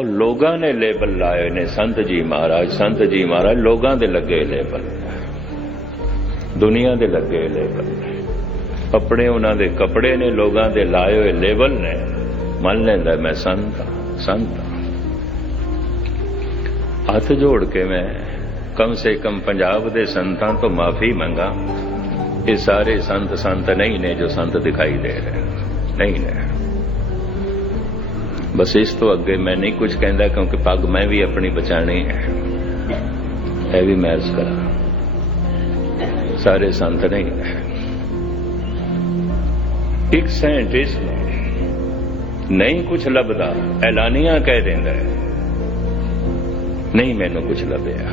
ਉਹ ਲੋਕਾਂ ਨੇ ਲੇਬਲ ਲਾਏ ਨੇ। ਸੰਤ ਜੀ ਮਹਾਰਾਜ ਸੰਤ ਜੀ ਮਹਾਰਾਜ ਲੋਕਾਂ ਦੇ ਲੱਗੇ ਲੇਬਲ। ਦੁਨੀਆ ਦੇ ਲੱਗੇ ਲੇਬਲ ਆਪਣੇ ਉਹਨਾਂ ਦੇ ਕੱਪੜੇ ਨੇ ਲੋਕਾਂ ਦੇ ਲਾਏ ਹੋਏ ਲੇਬਲ ਨੇ। ਮੰਨ ਲੈਂਦਾ ਮੈਂ ਸੰਤ ਹਾਂ, ਸੰਤ ਹਾਂ। ਹੱਥ ਜੋੜ ਕੇ ਮੈਂ ਕਮ ਸੇ ਕਮ ਪੰਜਾਬ ਦੇ ਸੰਤਾਂ ਤੋਂ ਮਾਫੀ ਮੰਗਾ। ਇਹ ਸਾਰੇ ਸੰਤ ਸੰਤ ਨਹੀਂ ਨੇ ਜੋ ਸੰਤ ਦਿਖਾਈ ਦੇ ਰਹੇ। ਨਹੀਂ ਨੇ। ਬਸ ਇਸ ਤੋਂ ਅੱਗੇ ਮੈਂ ਨਹੀਂ ਕੁਝ ਕਹਿੰਦਾ ਕਿਉਂਕਿ ਪੱਗ ਮੈਂ ਵੀ ਆਪਣੀ ਬਚਾਣੀ ਹੈ। ਇਹ ਵੀ ਮੈਂ ਅਰਜ਼ ਕਰਾਂ ਸਾਰੇ ਸੰਤ ਨਹੀਂ ਇੱਕ ਸਾਇੰਟਿਸਟ ਨਹੀਂ ਕੁਝ ਲੱਭਦਾ, ਐਲਾਨੀਆਂ ਕਹਿ ਦਿੰਦਾ ਹੈ। ਨਹੀਂ ਮੈਨੂੰ ਕੁਝ ਲੱਭਿਆ।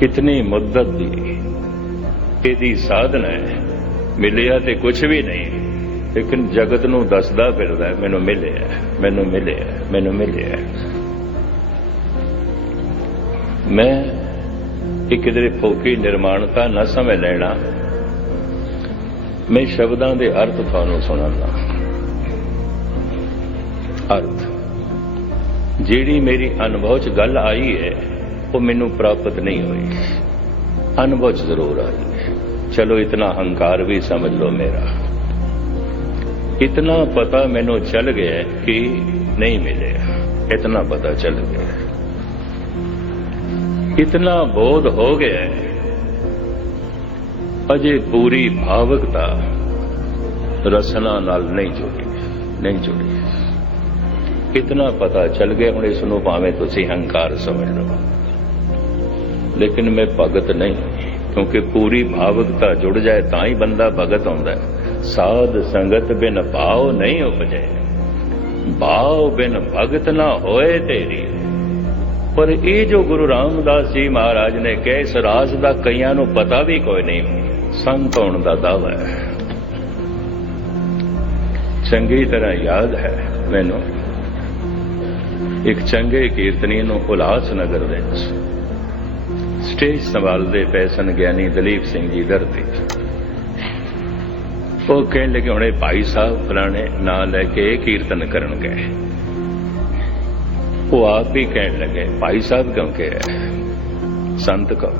ਕਿਤਨੀ ਮੁੱਦਤ ਦੀ ਇਹਦੀ ਸਾਧਨਾ ਹੈ। ਮਿਲਿਆ ਤੇ ਕੁਝ ਵੀ ਨਹੀਂ। ਲੇਕਿਨ ਜਗਤ ਨੂੰ ਦੱਸਦਾ ਫਿਰਦਾ ਮੈਨੂੰ ਮਿਲਿਆ ਮੈਨੂੰ ਮਿਲਿਆ ਮੈਨੂੰ ਮਿਲਿਆ ਮੈਂ ਇੱਕ ਕਿਧਰੇ ਫੋਕੀ ਨਿਰਮਾਣਤਾ ਨਾ ਸਮਝ ਲੈਣਾ, ਮੈਂ ਸ਼ਬਦਾਂ ਦੇ ਅਰਥ ਤੁਹਾਨੂੰ ਸੁਣਾਉਂਦਾ ਅਰਥ, ਜਿਹੜੀ ਮੇਰੀ ਅਨੁਭਵ ਚ ਗੱਲ ਆਈ ਹੈ, ਉਹ ਮੈਨੂੰ ਪ੍ਰਾਪਤ ਨਹੀਂ ਹੋਈ। ਅਨੁਭਵ ਚ ਜ਼ਰੂਰ ਆਈ ਚਲੋ, ਇਤਨਾ ਹੰਕਾਰ ਵੀ ਸਮਝ ਲਓ ਮੇਰਾ। ਇਤਨਾ ਪਤਾ ਮੈਨੂੰ ਚੱਲ ਗਿਆ ਹੈ ਕਿ ਨਹੀਂ ਮਿਲਿਆ ਇਤਨਾ ਪਤਾ ਚੱਲ ਗਿਆ ਹੈ। ਇਤਨਾ ਬੋਧ ਹੋ ਗਿਆ ਹੈ ਅਜੇ ਪੂਰੀ ਭਾਵਕਤਾ ਰਸਨਾ ਨਾਲ ਨਹੀਂ ਜੁੜੀ ਨਹੀਂ ਜੁੜੀ ਇਤਨਾ ਪਤਾ ਚੱਲ ਗਿਆ ਹੁਣ ਇਸ ਨੂੰ ਭਾਵੇਂ ਤੁਸੀਂ ਹੰਕਾਰ ਸਮਝ ਲਓ ਲੇਕਿਨ ਮੈਂ ਭਗਤ ਨਹੀਂ ਕਿਉਂਕਿ ਪੂਰੀ ਭਾਵਕਤਾ ਜੁੜ ਜਾਏ ਤਾਂ ਹੀ ਬੰਦਾ ਭਗਤ ਹੁੰਦਾ ਹੈ ਸਾਧ ਸੰਗਤ ਬਿਨ ਭਾਵ ਨਹੀਂ ਉਪਜੇ। ਭਾਵ ਬਿਨ ਭਗਤ ਨਾ ਹੋਏ ਤੇਰੀ। ਪਰ ਇਹ ਜੋ ਗੁਰੂ ਰਾਮਦਾਸ ਜੀ ਮਹਾਰਾਜ ਨੇ ਕਿਹਾ, ਇਸ ਰਾਜ ਦਾ ਕਈਆਂ ਨੂੰ ਪਤਾ ਵੀ ਕੋਈ ਨਹੀਂ, ਸੰਤ ਹੋਣ ਦਾ ਦਾਵਾ ਹੈ। ਚੰਗੀ ਤਰ੍ਹਾਂ ਯਾਦ ਹੈ ਮੈਨੂੰ, ਇੱਕ ਚੰਗੇ ਕੀਰਤਨੀ ਨੂੰ ਉਲਾਸ ਨਗਰ ਵਿੱਚ। ਸਟੇਜ ਸੰਭਾਲਦੇ ਪਏ ਸਨ ਗਿਆਨੀ ਦਲੀਪ ਸਿੰਘ ਜੀ ਧਰਤੀ। ਉਹ ਕਹਿਣ ਲੱਗੇ, ਹੁਣੇ ਭਾਈ ਸਾਹਿਬ ਫਲਾਣੇ ਨਾਂ ਲੈ ਕੇ ਕੀਰਤਨ ਕਰਨ ਗਏ। ਉਹ ਆਪ ਹੀ ਕਹਿਣ ਲੱਗੇ, ਭਾਈ ਸਾਹਿਬ ਕਿਉਂ ਕਿਹਾ ਸੰਤ ਕਹੋ।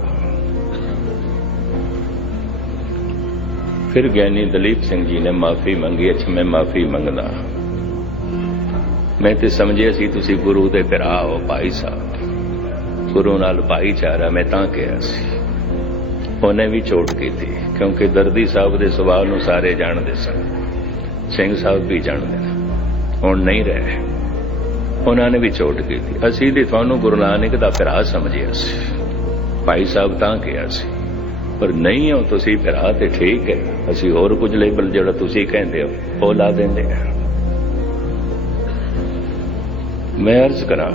ਫਿਰ ਗਿਆਨੀ ਦਲੀਪ ਸਿੰਘ ਜੀ ਨੇ ਮਾਫੀ ਮੰਗੀ, ਅੱਛਾ, ਮੈਂ ਮਾਫੀ ਮੰਗਦਾ। ਮੈਂ ਤੇ ਸਮਝਿਆ ਸੀ ਤੁਸੀਂ ਗੁਰੂ ਦੇ ਭਰਾ ਹੋ, ਭਾਈ ਸਾਹਿਬ। ਗੁਰੂ ਨਾਲ ਭਾਈਚਾਰਾ, ਮੈਂ ਤਾਂ ਕਿਹਾ ਸੀ। ਉਹਨੇ ਵੀ ਚੋਟ ਕੀਤੀ, ਕਿਉਂਕਿ ਦਰਦੀ ਸਾਹਿਬ ਦੇ ਸੁਭਾਅ ਨੂੰ ਸਾਰੇ ਜਾਣਦੇ ਸਨ। ਸਿੰਘ ਸਾਹਿਬ ਵੀ ਜਾਣਦੇ ਨੇ। ਹੁਣ ਨਹੀਂ ਰਹੇ। ਉਹਨਾਂ ਨੇ ਵੀ ਚੋਟ ਕੀਤੀ। ਅਸੀਂ ਵੀ ਤੁਹਾਨੂੰ ਗੁਰੂ ਨਾਨਕ ਦਾ ਪਿਰਾ ਸਮਝਿਆ ਸੀ। ਭਾਈ ਸਾਹਿਬ ਤਾਂ ਕਿਹਾ ਸੀ, ਪਰ ਨਹੀਂ ਹੋ ਤੁਸੀਂ ਪਿਰਾ ਤੇ ਠੀਕ ਹੈ। ਅਸੀਂ ਹੋਰ ਕੁਝ ਲੇਬਲ ਜਿਹੜਾ ਤੁਸੀਂ ਕਹਿੰਦੇ ਹੋ, ਉਹ ਲਾ ਦਿੰਦੇ ਆ ਮੈਂ ਅਰਜ਼ ਕਰਾਂ,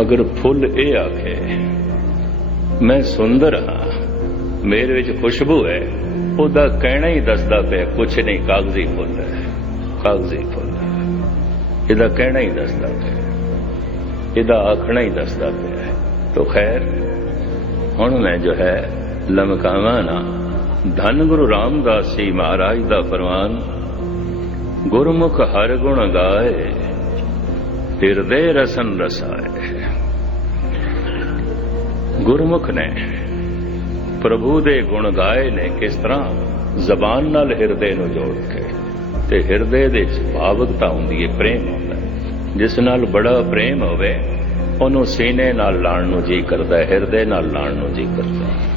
ਅਗਰ ਫੁੱਲ ਇਹ ਆਖੇ ਮੈਂ ਸੁੰਦਰ ਹਾਂ। ਮੇਰੇ ਵਿੱਚ ਖੁਸ਼ਬੂ ਹੈ। ਉਹਦਾ ਕਹਿਣਾ ਹੀ ਦੱਸਦਾ ਪਿਆ, ਕੁਛ ਨਹੀਂ, ਕਾਗਜ਼ੀ ਫੁੱਲ ਹੈ। ਕਾਗਜ਼ੀ ਫੁੱਲ ਇਹਦਾ ਕਹਿਣਾ ਹੀ ਦੱਸਦਾ ਪਿਆ। ਇਹਦਾ ਆਖਣਾ ਹੀ ਦੱਸਦਾ ਪਿਆ ਤੋ ਖੈਰ, ਹੁਣ ਮੈਂ ਜੋ ਹੈ, ਲਮਕਾਵਾਂ ਨਾ। ਧੰਨ ਗੁਰੂ ਰਾਮਦਾਸ ਜੀ ਮਹਾਰਾਜ ਦਾ ਫਰਮਾਨ, ਗੁਰਮੁਖ ਹਰ ਗੁਣ ਗਾਏ ਹਿਰਦੇ ਰਸਨ ਰਸਾਏ। ਗੁਰਮੁਖ ਨੇ। ਪ੍ਰਭੂ ਦੇ ਗੁਣ ਗਾਏ ਨੇ ਕਿਸ ਤਰ੍ਹਾਂ? ਜ਼ਬਾਨ ਨਾਲ ਹਿਰਦੇ ਨੂੰ ਜੋੜ ਕੇ। ਤੇ ਹਿਰਦੇ ਦੇ ਵਿੱਚ ਭਾਵਕਤਾ ਹੁੰਦੀ ਹੈ ਪ੍ਰੇਮ ਹੁੰਦਾ। ਜਿਸ ਨਾਲ ਬੜਾ ਪ੍ਰੇਮ ਹੋਵੇ, ਉਹਨੂੰ ਸੀਨੇ ਨਾਲ ਲਾਣ ਨੂੰ ਜੀ ਕਰਦਾ ਹੈ, ਹਿਰਦੇ ਨਾਲ ਲਾਣ ਨੂੰ ਜੀ ਕਰਦਾ ਹੈ।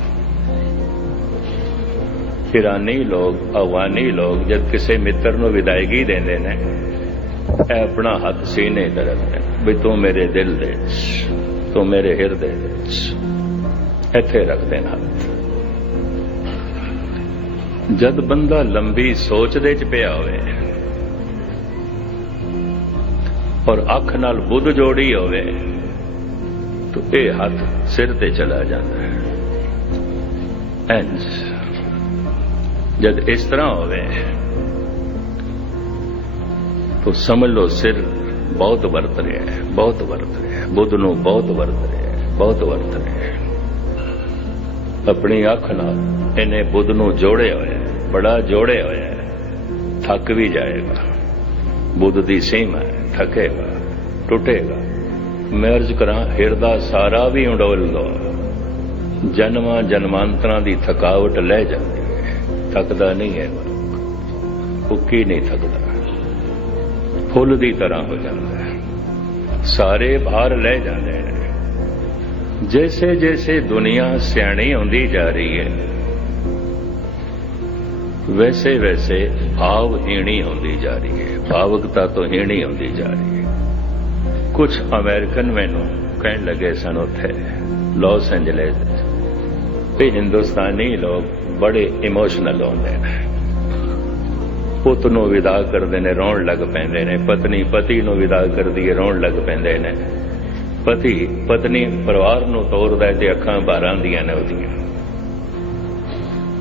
ਫਿਰਾਨੀ ਲੋਕ ਅਵਾਨੀ ਲੋਕ ਜਦ ਕਿਸੇ ਮਿੱਤਰ ਨੂੰ ਵਿਦਾਇਗੀ ਦਿੰਦੇ ਨੇ, ਇਹ ਆਪਣਾ ਹੱਥ ਸੀਨੇ ਤੇ ਰੱਖਦੇ ਵੀ ਤੂੰ ਮੇਰੇ ਦਿਲ ਦੇ ਤੂੰ ਮੇਰੇ ਹਿਰਦੇ ਵਿੱਚ। ਇੱਥੇ ਰੱਖਦੇ ਨੇ ਹੱਥ ਜਦ ਬੰਦਾ ਲੰਬੀ ਸੋਚ ਦੇ ਚ ਪਿਆ ਹੋਵੇ ਔਰ ਅੱਖ ਨਾਲ ਬੁੱਧ ਜੋੜੀ ਹੋਵੇ, ਤਾਂ ਇਹ ਹੱਥ ਸਿਰ ਤੇ ਚਲਾ ਜਾਂਦਾ ਹੈ। ਇੰਜ ਜਦ ਇਸ ਤਰ੍ਹਾਂ ਹੋਵੇ, ਤਾਂ ਸਮਝ ਲਓ ਸਿਰ ਬਹੁਤ ਵਰਤ ਰਿਹਾ ਹੈ, ਬਹੁਤ ਵਰਤ ਰਿਹਾ ਹੈ, ਬੁੱਧ ਨੂੰ ਬਹੁਤ ਵਰਤ ਰਿਹਾ ਹੈ, ਬਹੁਤ ਵਰਤ ਰਿਹਾ ਹੈ। ਆਪਣੀ ਅੱਖ ਨਾਲ ਇਹਨੇ ਬੁੱਧ ਨੂੰ ਜੋੜਿਆ ਹੋਇਆ ਹੈ, ਬੜਾ ਜੋੜਿਆ ਹੋਇਆ ਹੈ। ਥੱਕ ਵੀ ਜਾਏਗਾ। ਬੁੱਧ ਦੀ ਸੀਮਾ ਥਕੇਗਾ, ਟੁੱਟੇਗਾ। ਮੈਂ ਅਰਜ਼ ਕਰਾਂ, ਹਿਰਦਾ ਸਾਰਾ ਵੀ ਉਡੋਲ ਲੋ ਜਨਮਾਂ ਜਨਮਾਂਤਰਾਂ ਦੀ ਥਕਾਵਟ ਲੈ ਜਾਂਦੀ ਹੈ। ਥੱਕਦਾ ਨਹੀਂ ਹੈ ਉੱਕੀ ਨਹੀਂ ਥੱਕਦਾ। ਫੁੱਲ ਦੀ ਤਰ੍ਹਾਂ ਹੋ ਜਾਂਦਾ ਹੈ। ਸਾਰੇ ਬਾਹਰ ਲੈ ਜਾਂਦੇ ਨੇ। ਜੈਸੇ ਜੈਸੇ ਦੁਨੀਆ ਸਿਆਣੀ ਹੁੰਦੀ ਜਾ ਰਹੀ ਹੈ ਵੈਸੇ ਵੈਸੇ ਭਾਵ ਹੀਣੀ ਹੁੰਦੀ ਜਾ ਰਹੀ ਹੈ ਭਾਵਕਤਾ ਤੋਂ ਹੀਣੀ ਹੁੰਦੀ ਜਾ ਰਹੀ ਹੈ ਕੁਝ ਅਮਰੀਕਨ ਮੈਨੂੰ ਕਹਿਣ ਲੱਗੇ ਸਨ ਉੱਥੇ ਲਾਸ ਐਂਜਲਸ ਤੇ ਹਿੰਦੁਸਤਾਨੀ ਲੋਕ ਬੜੇ ਇਮੋਸ਼ਨਲ ਹੁੰਦੇ ਨੇ ਪੁੱਤ ਨੂੰ ਵਿਦਾ ਕਰਦੇ ਨੇ ਰੋਣ ਲੱਗ ਪੈਂਦੇ ਨੇ ਪਤਨੀ ਪਤੀ ਨੂੰ ਵਿਦਾ ਕਰਦੀ ਹੈ ਰੋਣ ਲੱਗ ਪੈਂਦੇ ਨੇ ਪਤੀ, ਪਤਨੀ, ਪਰਿਵਾਰ ਨੂੰ ਤੋਰਦਾ ਤੇ ਅੱਖਾਂ ਬਾਹਰ ਦੀਆਂ ਨੇ ਉਹਦੀਆਂ।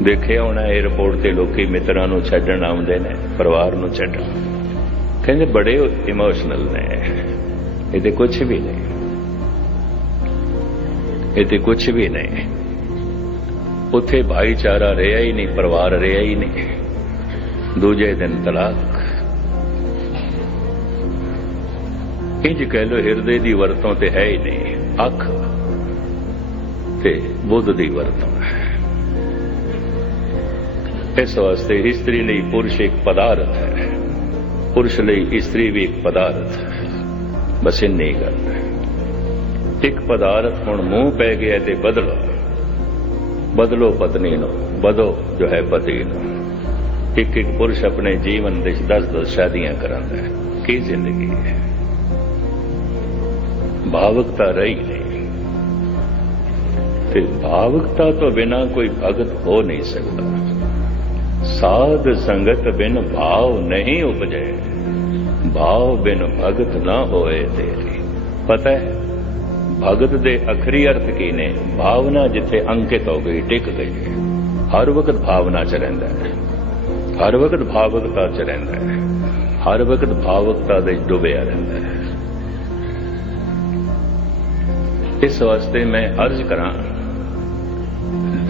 ਦੇਖਿਆ ਹੋਣਾ 에어ਪੋਰਟ ਤੇ ਲੋਕੀ ਮਿੱਤਰਾਂ ਨੂੰ ਛੱਡਣ ਆਉਂਦੇ ਨੇ, ਪਰਿਵਾਰ ਨੂੰ ਛੱਡਣ। ਕਹਿੰਦੇ ਬੜੇ ਇਮੋਸ਼ਨਲ ਨੇ ਇਹ। ਤੇ ਕੁਝ ਵੀ ਨਹੀਂ। ਇਹ ਤੇ ਕੁਝ ਵੀ ਨਹੀਂ। ਉੱਥੇ ਭਾਈਚਾਰਾ ਰਿਹਾ ਹੀ ਨਹੀਂ, ਪਰਿਵਾਰ ਰਿਹਾ ਹੀ ਨਹੀਂ। ਦੂਜੇ ਦਿਨ ਤਲਾਕ। ਇੰਜ ਕਹਿ ਲੋ ਹਿਰਦੇ ਦੀ ਵਰਤੋਂ ਤੇ ਹੈ ਹੀ ਨਹੀਂ। ਅੱਖ ਤੇ ਬੁੱਧ ਦੀ ਵਰਤੋਂ ਹੈ। ਇਸ ਵਾਸਤੇ ਇਸਤਰੀ ਲਈ ਪੁਰਸ਼ ਇੱਕ ਪਦਾਰਥ ਹੈ। ਪੁਰਸ਼ ਲਈ ਇਸਤਰੀ ਵੀ ਇੱਕ ਪਦਾਰਥ ਹੈ। ਬਸ ਇੰਨੀ ਗੱਲ ਹੈ। ਇੱਕ ਪਦਾਰਥ ਹੁਣ ਮੂੰਹ ਪੈ ਗਿਆ ਤੇ ਬਦਲੋ। ਬਦਲੋ ਪਤਨੀ ਨੂੰ। ਬਦੋ ਜੋ ਹੈ ਪਤੀ ਨੂੰ। ਇੱਕ ਇੱਕ ਪੁਰਸ਼ ਆਪਣੇ ਜੀਵਨ ਦੇ 10-10 ਸ਼ਾਦੀਆਂ ਕਰਾਂਦਾ ਹੈ। ਕੀ ਜ਼ਿੰਦਗੀ ਹੈ। ਭਾਵਕਤਾ ਰਹੀ ਨਹੀਂ ਤੇ ਭਾਵਕਤਾ ਤੋਂ ਬਿਨਾ ਕੋਈ ਭਗਤ ਹੋ ਨਹੀਂ ਸਕਦਾ ਸਾਧ ਸੰਗਤ ਬਿਨ ਭਾਵ ਨਹੀਂ ਉਪਜੇ ਭਾਵ ਬਿਨ ਭਗਤ ਨਾ ਹੋਏ ਤੇਰੀ ਪਤਾ ਹੈ ਭਗਤ ਦੇ ਅਖਰੀ ਅਰਥ ਕੀ ਨੇ ਭਾਵਨਾ ਜਿੱਥੇ ਅੰਕਿਤ ਹੋ ਗਈ ਟਿਕ ਗਈ ਹਰ ਵਕਤ ਭਾਵਨਾ ਚ ਰਹਿੰਦਾ ਹੈ ਹਰ ਵਕਤ ਭਾਵਕਤਾ ਚ ਰਹਿੰਦਾ ਹੈ ਹਰ ਵਕਤ ਭਾਵਕਤਾ ਦੇ ਡੁੱਬਿਆ ਰਹਿੰਦਾ ਹੈ ਇਸ ਵਾਸਤੇ ਮੈਂ ਅਰਜ਼ ਕਰਾਂ।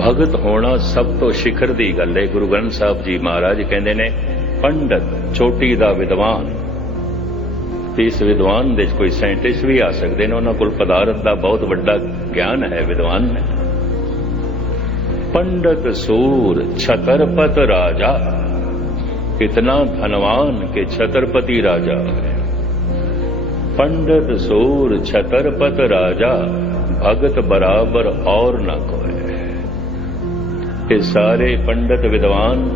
ਭਗਤ ਹੋਣਾ ਸਭ ਤੋਂ ਸਿਖਰ ਦੀ ਗੱਲ ਹੈ ਗੁਰੂ ਗ੍ਰੰਥ ਸਾਹਿਬ ਜੀ ਮਹਾਰਾਜ ਕਹਿੰਦੇ ਨੇ, ਪੰਡਤ ਛੋਟੀ ਦਾ ਵਿਦਵਾਨ। ਤੇ ਇਸ ਵਿਦਵਾਨ ਦੇ ਕੋਈ ਸਾਇੰਟਿਸਟ ਵੀ ਆ ਸਕਦੇ ਨੇ। ਉਹਨਾਂ ਕੋਲ ਪਦਾਰਥ ਦਾ ਬਹੁਤ ਵੱਡਾ ਗਿਆਨ ਹੈ, ਵਿਦਵਾਨ ਨੇ ਪੰਡਤ ਸੂਰ ਛਤਰਪਤ ਰਾਜਾ। ਇਤਨਾ ਧਨਵਾਨ ਕਿ ਛਤਰਪਤੀ ਰਾਜਾ। ਪੰਡਤ ਸੂਰ ਛਤਰਪਤ ਰਾਜਾ। ਭਗਤ ਬਰਾਬਰ ਔਰ ਨਾ ਕੋਏ। ਇਹ ਸਾਰੇ ਪੰਡਤ ਵਿਦਵਾਨ,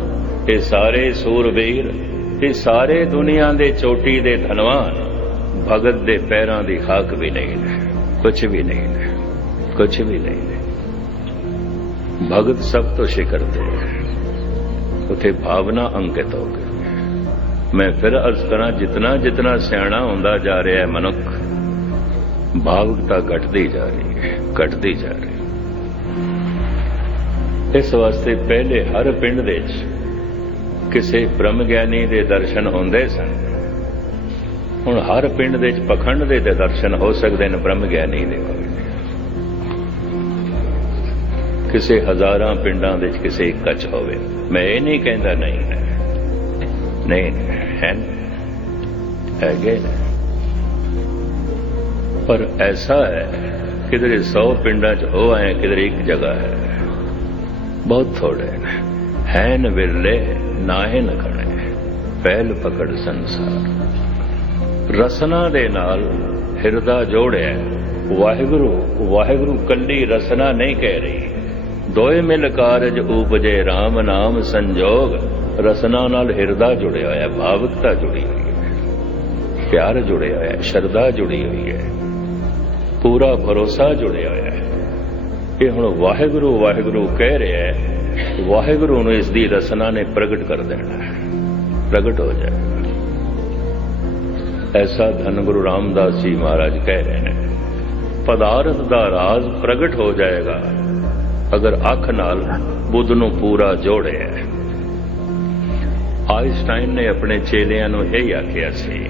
ਇਹ ਸਾਰੇ ਸੂਰਵੀਰ ਇਹ ਸਾਰੇ ਦੁਨੀਆ ਦੇ ਚੋਟੀ ਦੇ ਧਨਵਾਨ, ਭਗਤ ਦੇ ਪੈਰਾਂ ਦੀ ਖਾਕ ਵੀ ਨਹੀਂ ਨੇ ਕੁਝ ਵੀ ਨਹੀਂ ਨੇ ਕੁਝ ਵੀ ਨਹੀਂ ਨੇ। ਭਗਤ ਸਭ ਤੋਂ ਸ਼ਿਖਰ ਤੇ ਉਥੇ ਭਾਵਨਾ ਅੰਕਿਤ ਹੋ ਗਈ। ਮੈਂ ਫਿਰ ਅਰਜ਼ ਕਰਾਂ, ਜਿਤਨਾ ਜਿਤਨਾ ਸਿਆਣਾ ਹੁੰਦਾ ਜਾ ਰਿਹਾ ਹੈ ਮਨੁੱਖ ਭਾਵਕਤਾ ਘਟਦੀ ਜਾ ਰਹੀ ਹੈ, ਘਟਦੀ ਜਾ ਰਹੀ ਹੈ। ਇਸ ਵਾਸਤੇ ਪਹਿਲੇ ਹਰ ਪਿੰਡ ਦੇ ਵਿੱਚ ਕਿਸੇ ਬ੍ਰਹਮ ਗਿਆਨੀ ਦੇ ਦਰਸ਼ਨ ਹੁੰਦੇ ਸਨ। ਹੁਣ ਹਰ ਪਿੰਡ ਦੇ ਵਿੱਚ ਪਖੰਡ ਦੇ ਦਰਸ਼ਨ ਹੋ ਸਕਦੇ ਨੇ ਬ੍ਰਹਮ ਗਿਆਨੀ ਦੇ ਕਿਸੇ ਹਜ਼ਾਰਾਂ ਪਿੰਡਾਂ ਦੇ ਵਿੱਚ ਕਿਸੇ ਇੱਕ ਚ ਹੋਵੇ। ਮੈਂ ਇਹ ਨਹੀਂ ਕਹਿੰਦਾ ਨਹੀਂ ਹੈ। ਨਹੀਂ, ਹੈ ਹੈਗੇ ਪਰ ਐਸਾ ਹੈ, ਕਿਧਰੇ 100 ਪਿੰਡਾਂ 'ਚ ਹੋ ਆਏ, ਕਿਧਰੇ ਇੱਕ ਜਗ੍ਹਾ ਹੈ। ਬਹੁਤ ਥੋੜੇ ਨੇ। ਹੈਨ ਵਿਰਲੇ, ਨਾਹੇ ਨ ਖੜੇ। ਪਹਿਲ ਪਕੜ ਸੰਸਾਰ। ਰਸਨਾ ਦੇ ਨਾਲ ਹਿਰਦਾ ਜੋੜਿਆ। ਵਾਹਿਗੁਰੂ ਵਾਹਿਗੁਰੂ ਕੱਲੀ ਰਸਨਾ ਨਹੀਂ ਕਹਿ ਰਹੀ। ਦੋਏ ਮਿਲ ਕਾਰਜ ਉਪਜੇ RAM ਨਾਮ ਸੰਜੋਗ। ਰਸਨਾ ਨਾਲ ਹਿਰਦਾ ਜੁੜਿਆ ਹੋਇਆ, ਭਾਵਕਤਾ ਜੁੜੀ ਹੋਈ ਹੈ। ਪਿਆਰ ਜੁੜਿਆ ਹੋਇਆ, ਸ਼ਰਧਾ ਜੁੜੀ ਹੋਈ ਹੈ। ਪੂਰਾ ਭਰੋਸਾ ਜੁੜਿਆ ਹੋਇਆ ਹੈ। ਇਹ ਹੁਣ ਵਾਹਿਗੁਰੂ ਵਾਹਿਗੁਰੂ ਕਹਿ ਰਿਹਾ ਹੈ ਵਾਹਿਗੁਰੂ ਨੂੰ ਇਸ ਦੀ ਰਸਨਾ ਨੇ ਪ੍ਰਗਟ ਕਰ ਦੇਣਾ ਹੈ। ਪ੍ਰਗਟ ਹੋ ਜਾਏ। ਐਸਾ ਧੰਨ ਗੁਰੂ ਰਾਮਦਾਸ ਜੀ ਮਹਾਰਾਜ ਕਹਿ ਰਹੇ ਨੇ, ਪਦਾਰਥ ਦਾ ਰਾਜ਼ ਪ੍ਰਗਟ ਹੋ ਜਾਏਗਾ ਅਗਰ ਅੱਖ ਨਾਲ ਬੁੱਧ ਨੂੰ ਪੂਰਾ ਜੋੜਿਆ ਆਇਨਸਟਾਈਨ ਨੇ ਆਪਣੇ ਚੇਲਿਆਂ ਨੂੰ ਇਹ ਆਖਿਆ ਸੀ,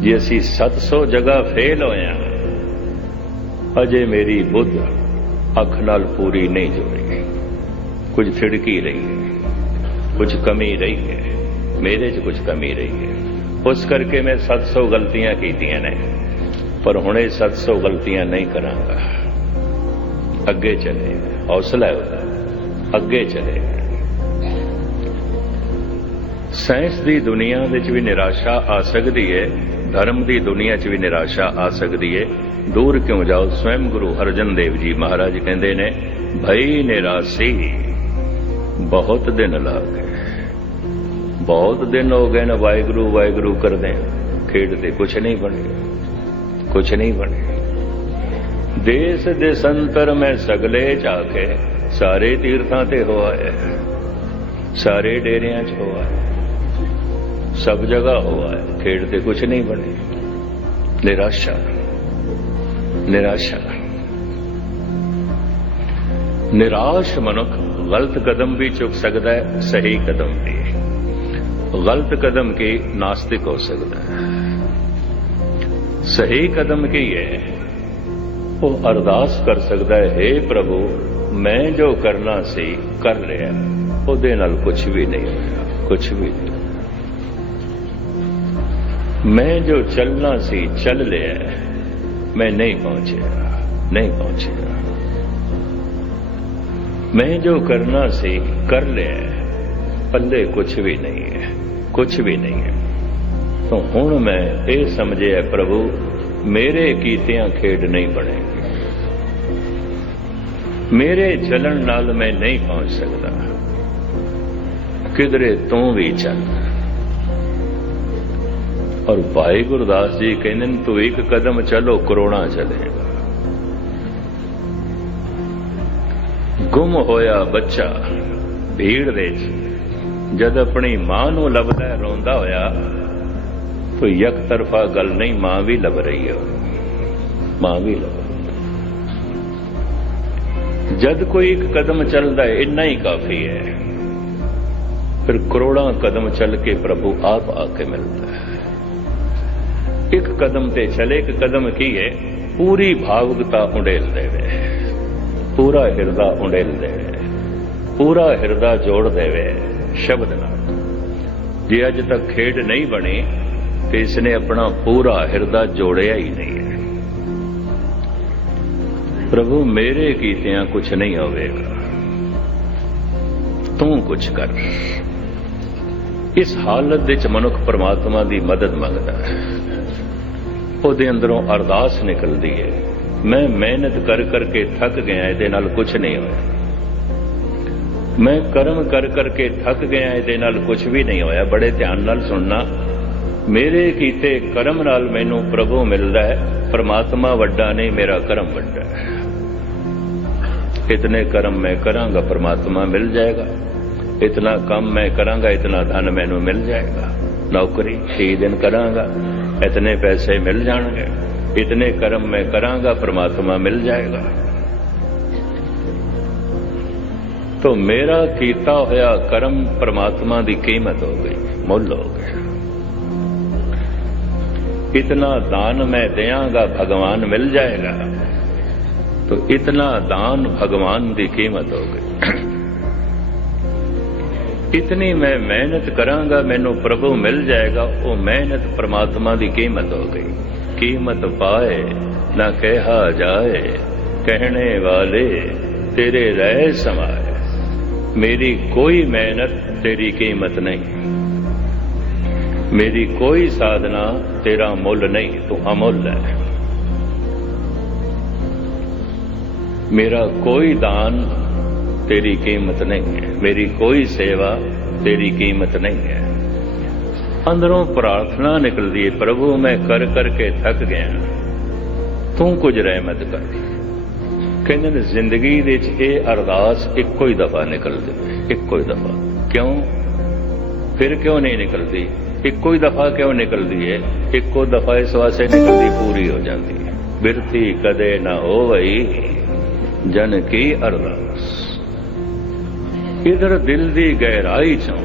ਜੇ ਅਸੀਂ 700 ਜਗ੍ਹਾ ਫੇਲ ਹੋਇਆ ਅਜੇ ਮੇਰੀ ਬੁੱਧ ਅੱਖ ਨਾਲ ਪੂਰੀ ਨਹੀਂ ਜੁੜੀ ਕੁਝ ਥਿੜਕੀ ਰਹੀ ਹੈ, ਕੁਝ ਕਮੀ ਰਹੀ ਹੈ, ਮੇਰੇ 'ਚ ਕੁਝ ਕਮੀ ਰਹੀ ਹੈ। ਉਸ ਕਰਕੇ ਮੈਂ 700 ਗਲਤੀਆਂ ਕੀਤੀਆਂ ਨੇ, ਪਰ ਹੁਣ ਇਹ 700 ਗਲਤੀਆਂ ਨਹੀਂ ਕਰਾਂਗਾ। ਅੱਗੇ ਚੱਲੇ, ਹੌਸਲਾ ਹੈ ਅੱਗੇ ਚੱਲੇ। ਸਾਇੰਸ ਦੀ ਦੁਨੀਆ ਵਿੱਚ ਵੀ ਨਿਰਾਸ਼ਾ ਆ ਸਕਦੀ ਹੈ ਧਰਮ ਦੀ ਦੁਨੀਆ 'ਚ ਵੀ ਨਿਰਾਸ਼ਾ ਆ ਸਕਦੀ ਏ। ਦੂਰ ਕਿਉਂ ਜਾਓ? ਸਵੈਮ ਗੁਰੂ ਅਰਜਨ ਦੇਵ ਜੀ ਮਹਾਰਾਜ ਕਹਿੰਦੇ ਨੇ, ਭਈ ਨਿਰਾਸੀ ਬਹੁਤ ਦਿਨ ਲੱਗ ਗਏ। ਬਹੁਤ ਦਿਨ ਹੋ ਗਏ ਨੇ ਵਾਹਿਗੁਰੂ ਵਾਹਿਗੁਰੂ ਕਰਦੇ ਖੇਡਦੇ ਕੁਛ ਨਹੀਂ ਬਣਿਆ ਕੁਛ ਨਹੀਂ ਬਣਿਆ ਦੇਸ ਦੇ ਸੰਤਰ ਮੈਂ ਸਗਲੇ ਜਾ ਕੇ ਸਾਰੇ ਤੀਰਥਾਂ ਤੇ ਹੋਇਆ ਸਾਰੇ ਡੇਰਿਆਂ 'ਚ ਹੋਇਆ ਆਇਆ ਸਭ ਜਗ੍ਹਾ ਹੋ ਆਇਆ। ਖੇਡਦੇ ਕੁਛ ਨਹੀਂ ਬਣੇ। ਨਿਰਾਸ਼ਾ। ਨਿਰਾਸ਼ਾ। ਨਿਰਾਸ਼ ਮਨੁੱਖ ਗਲਤ ਕਦਮ ਵੀ ਚੁੱਕ ਸਕਦਾ ਹੈ, ਸਹੀ ਕਦਮ ਵੀ। ਗਲਤ ਕਦਮ ਕੀ? ਨਾਸਤਿਕ ਹੋ ਸਕਦਾ ਹੈ। ਸਹੀ ਕਦਮ ਕੀ ਹੈ? ਉਹ ਅਰਦਾਸ ਕਰ ਸਕਦਾ ਹੈ हे ਪ੍ਰਭੂ, ਮੈਂ ਜੋ ਕਰਨਾ ਸੀ, ਕਰ ਲਿਆ। ਉਹਦੇ ਨਾਲ ਕੁਝ ਵੀ ਨਹੀਂ ਹੋਇਆ। ਕੁਝ ਵੀ ਨਹੀਂ। ਮੈਂ ਜੋ ਚੱਲਣਾ ਸੀ, ਚੱਲ ਲਿਆ। ਮੈਂ ਨਹੀਂ ਪਹੁੰਚਿਆ ਨਹੀਂ ਪਹੁੰਚਿਆ। ਮੈਂ ਜੋ ਕਰਨਾ ਸੀ, ਕਰ ਲਿਆ। ਪੱਲੇ ਕੁਝ ਵੀ ਨਹੀਂ ਹੈ ਕੁਝ ਵੀ ਨਹੀਂ ਹੈ। ਤਾਂ ਹੁਣ ਮੈਂ ਇਹ ਸਮਝਿਆ, ਪ੍ਰਭੂ, ਮੇਰੇ ਕੀਤਿਆਂ ਖੇਡ ਨਹੀਂ ਬਣੇਗੀ। ਮੇਰੇ ਚੱਲਣ ਨਾਲ ਮੈਂ ਨਹੀਂ ਪਹੁੰਚ ਸਕਦਾ। ਕਿਧਰੇ ਤੂੰ ਵੀ ਚੱਲ। ਔਰ ਭਾਈ ਗੁਰਦਾਸ ਜੀ ਕਹਿੰਦੇ ਨੇ, ਤੂੰ ਇੱਕ ਕਦਮ ਚਲੋ ਕਰੋਨਾ ਚਲੇ। ਗੁੰਮ ਹੋਇਆ ਬੱਚਾ, ਭੀੜ ਦੇ ਵਿੱਚ, ਜਦ ਆਪਣੀ ਮਾਂ ਨੂੰ ਲੱਭਦਾ ਰੋਂਦਾ ਹੋਇਆ ਕੋਈ ਇੱਕ ਤਰਫਾ ਗੱਲ ਨਹੀਂ, ਮਾਂ ਵੀ ਲੱਭ ਰਹੀ ਹੈ। ਮਾਂ ਵੀ ਲੱਭ ਜਦ ਕੋਈ ਇੱਕ ਕਦਮ ਚੱਲਦਾ ਹੈ, ਇੰਨਾ ਹੀ ਕਾਫੀ ਹੈ। ਫਿਰ ਕਰੋੜਾਂ ਕਦਮ ਚੱਲ ਕੇ ਪ੍ਰਭੂ ਆਪ ਆ ਕੇ ਮਿਲਦਾ ਹੈ। ਇੱਕ ਕਦਮ ਤੇ ਚਲੇ, ਇੱਕ ਕਦਮ ਕੀ ਹੈ ਪੂਰੀ ਭਾਵੁਕਤਾ ਉਡੇਲ ਦੇਵੇ ਪੂਰਾ ਹਿਰਦਾ ਉਡੇਲ ਦੇਵੇ ਪੂਰਾ ਹਿਰਦਾ ਜੋੜ ਦੇਵੇ ਸ਼ਬਦ ਨਾਲ। ਜੇ ਅੱਜ ਤੱਕ ਖੇਡ ਨਹੀਂ ਬਣੀ, ਤੇ ਇਸ ਨੇ ਆਪਣਾ ਪੂਰਾ ਹਿਰਦਾ ਜੋੜਿਆ ਹੀ ਨਹੀਂ ਹੈ ਪ੍ਰਭੂ, ਮੇਰੇ ਕੀਤਿਆਂ ਕੁਝ ਨਹੀਂ ਹੋਵੇਗਾ। ਤੂੰ ਕੁਝ ਕਰ। ਇਸ ਹਾਲਤ ਵਿੱਚ ਮਨੁੱਖ ਪਰਮਾਤਮਾ ਦੀ ਮਦਦ ਮੰਗਦਾ ਹੈ। ਉਹਦੇ ਅੰਦਰੋਂ ਅਰਦਾਸ ਨਿਕਲਦੀ ਹੈ ਮੈਂ ਮਿਹਨਤ ਕਰ ਕਰਕੇ ਥੱਕ ਗਿਆ, ਇਹਦੇ ਨਾਲ ਕੁਝ ਨਹੀਂ ਹੋਇਆ। ਮੈਂ ਕਰਮ ਕਰ ਕਰਕੇ ਥੱਕ ਗਿਆ, ਇਹਦੇ ਨਾਲ ਕੁਝ ਵੀ ਨਹੀਂ ਹੋਇਆ। ਬੜੇ ਧਿਆਨ ਨਾਲ ਸੁਣਨਾ। ਮੇਰੇ ਕੀਤੇ ਕਰਮ ਨਾਲ ਮੈਨੂੰ ਪ੍ਰਭੂ ਮਿਲਦਾ ਹੈ। ਪਰਮਾਤਮਾ ਵੱਡਾ ਨਹੀਂ, ਮੇਰਾ ਕਰਮ ਵੱਡਾ ਹੈ। ਇਤਨੇ ਕਰਮ ਮੈਂ ਕਰਾਂਗਾ, ਪਰਮਾਤਮਾ ਮਿਲ ਜਾਏਗਾ। ਇਤਨਾ ਕੰਮ ਮੈਂ ਕਰਾਂਗਾ, ਇਤਨਾ ਧਨ ਮੈਨੂੰ ਮਿਲ ਜਾਏਗਾ। ਨੌਕਰੀ 6 ਦਿਨ ਕਰਾਂਗਾ। ਇਤਨੇ ਪੈਸੇ ਮਿਲ ਜਾਣਗੇ ਇਤਨੇ ਕਰਮ ਮੈਂ ਕਰਾਂਗਾ ਪਰਮਾਤਮਾ ਮਿਲ ਜਾਏਗਾ ਤੋ ਮੇਰਾ ਕੀਤਾ ਹੋਇਆ ਕਰਮ ਪਰਮਾਤਮਾ ਦੀ ਕੀਮਤ ਹੋ ਗਈ ਮੁੱਲ ਹੋ ਗਿਆ ਇਤਨਾ ਦਾਨ ਮੈਂ ਦੇਵਾਂਗਾ ਭਗਵਾਨ ਮਿਲ ਜਾਏਗਾ तो इतना दान भगवान की कीमत हो गई ਇਤਨੀ ਮੈਂ ਮਿਹਨਤ ਕਰਾਂਗਾ, ਮੈਨੂੰ ਪ੍ਰਭੂ ਮਿਲ ਜਾਏਗਾ, ਉਹ ਮਿਹਨਤ ਪ੍ਰਮਾਤਮਾ ਦੀ ਕੀਮਤ ਹੋ ਗਈ। ਕੀਮਤ ਪਾਏ, ਨਾ ਕਹਿਆ ਜਾਏ, ਕਹਿਣੇ ਵਾਲੇ ਤੇਰੇ ਰਹਿ ਸਮਾਏ। ਮੇਰੀ ਕੋਈ ਮਿਹਨਤ ਤੇਰੀ ਕੀਮਤ ਨਹੀਂ। ਮੇਰੀ ਕੋਈ ਸਾਧਨਾ ਤੇਰਾ ਮੁੱਲ ਨਹੀਂ, ਤੂੰ ਅਮੁੱਲ ਹੈ। ਮੇਰਾ ਕੋਈ ਦਾਨ तेरी कीमत नहीं है मेरी कोई सेवा तेरी कीमत नहीं है ਅੰਦਰੋਂ ਪ੍ਰਾਰਥਨਾ ਨਿਕਲਦੀ ਹੈ ਪ੍ਰਭੂ ਮੈਂ ਕਰ ਕਰਕੇ ਥੱਕ ਗਿਆ ਤੂੰ ਕੁਝ ਰਹਿਮਤ ਕਰ ਕਹਿੰਦੇ ਨੇ ਜ਼ਿੰਦਗੀ ਦੇ ਵਿੱਚ ਇਹ ਅਰਦਾਸ ਇੱਕੋ ਹੀ ਦਫਾ ਨਿਕਲਦੀ ਇੱਕੋ ਹੀ ਦਫਾ ਕਿਉਂ ਫਿਰ ਕਿਉਂ ਨਹੀਂ ਨਿਕਲਦੀ ਇੱਕੋ ਹੀ ਦਫਾ ਕਿਉਂ ਨਿਕਲਦੀ ਹੈ ਇੱਕੋ ਦਫਾ ਇਸ ਵਾਸਤੇ ਨਿਕਲਦੀ ਪੂਰੀ ਹੋ ਜਾਂਦੀ ਹੈ ਬਿਰਤੀ ਕਦੇ ਨਾ ਹੋਵਈ ਜਨ ਕੀ ਅਰਦਾਸ ਇਧਰ ਦਿਲ ਦੀ ਗਹਿਰਾਈ ਚੋਂ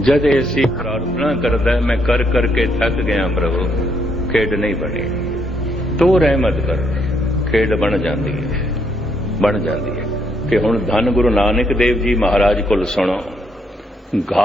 ਜਦ ਐਸੀ ਪ੍ਰਾਰਥਨਾ ਕਰਦਾ, ਮੈਂ ਕਰ ਕਰਕੇ ਥੱਕ ਗਿਆ ਪ੍ਰਭੂ। ਖੇਡ ਨਹੀਂ ਬਣੀ। ਤੂੰ ਰਹਿਮਤ ਕਰ। ਖੇਡ ਬਣ ਜਾਂਦੀ ਹੈ। ਬਣ ਜਾਂਦੀ ਹੈ। ਕਿ ਹੁਣ ਧੰਨ ਗੁਰੂ ਨਾਨਕ ਦੇਵ ਜੀ ਮਹਾਰਾਜ ਕੋਲ ਸੁਣੋ। ਗਾ